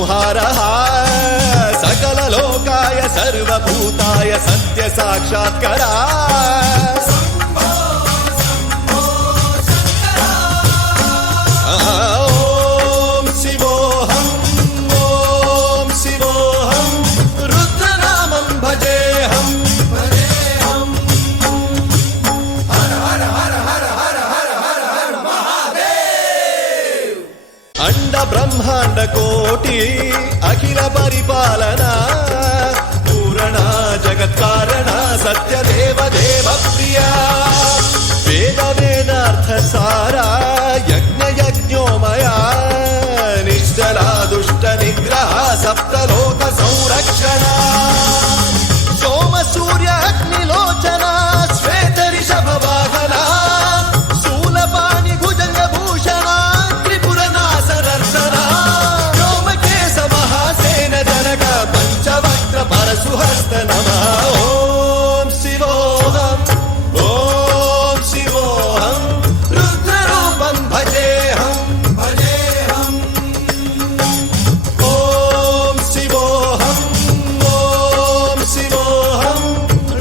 संहारः सकललोकाय सर्वभूताय सत्य साक्षात्करा ॐ शिवोऽहं ॐ शिवोऽहं रुद्रनामं भजेऽहं हर हर हर हर हर हर हर हर महादेव। अंड ब्रह्मांड कोटि अखिल परिपालना पूरणा जगत्कारणा सत्य देव देव प्रिया वेद वेदार्थ सारा यज्ञ यज्ञोमया निश्चला दुष्ट निग्रह सप्तलोक संरक्षणा सोम सूर्य अग्निलोचना श्वेत ऋषभ वाहना शूलपाणि भुजंग भूषणा त्रिपुर नासरर्षणा व्योमकेश महासेन जनक पंचवक्त्र परशुहस्त नमः। ओम शिवोऽहम् ओम शिवोऽहम् रुद्ररूपं भजेऽहं भजेऽहम्। ओम शिवोऽहम् ओम शिवोऽहम्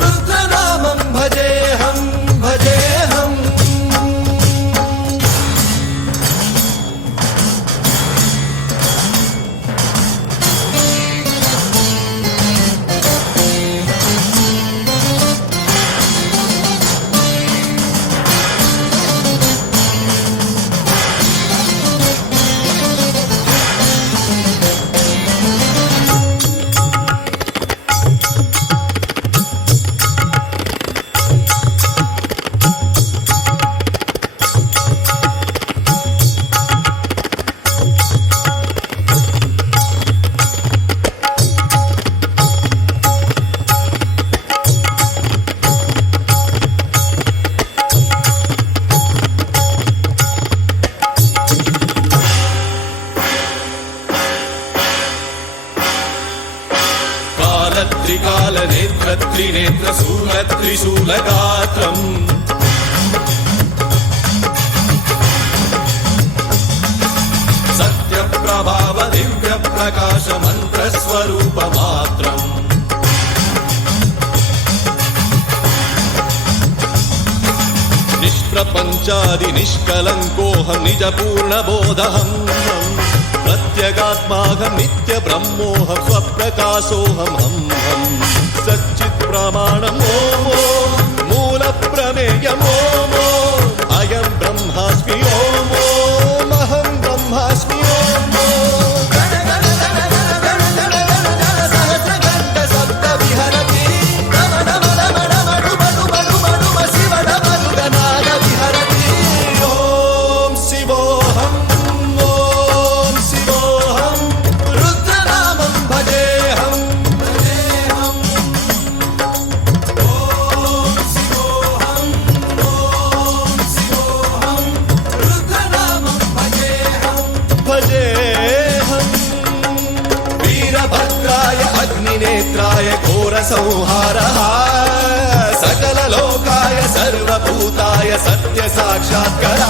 रुद्रनामं भजेऽहं भजेऽहम्। त्रिकाल नेत्र त्रिनेत्र शूल त्रिशूल गात्रम् सत्य प्रभाव दिव्य प्रकाश मंत्र स्वरूप मात्रम् निष्प्रपंचादि निष्कलंकोऽहं निज पूर्ण बोधहं प्रत्यगात्माहं नित्य ब्रह्मोऽहं स्वप्रकाशोऽहं हम सच्चित् प्रमाणम् ॐ ॐ मूल प्रमेयम् ॐ ॐ अयं ब्रह्मास्मि ॐ ॐ अहं ब्रह्मास्मि ॐ सहस्रघण्ट सप्त विहरति शिव डमरुगनाद विहरति। ॐ शिवोऽहम् ॐ शिवोऽहं रुद्रनामं भजेऽहं भजेऽहम्। ॐ शिवोऽहम् ॐ शिवोऽहं रुद्रनामं भजेऽहं भजेऽहम्। वीरभद्राय अग्निनेत्राय घोरसंहारः सकललोकाय सर्वभूताय सत्य साक्षात्करा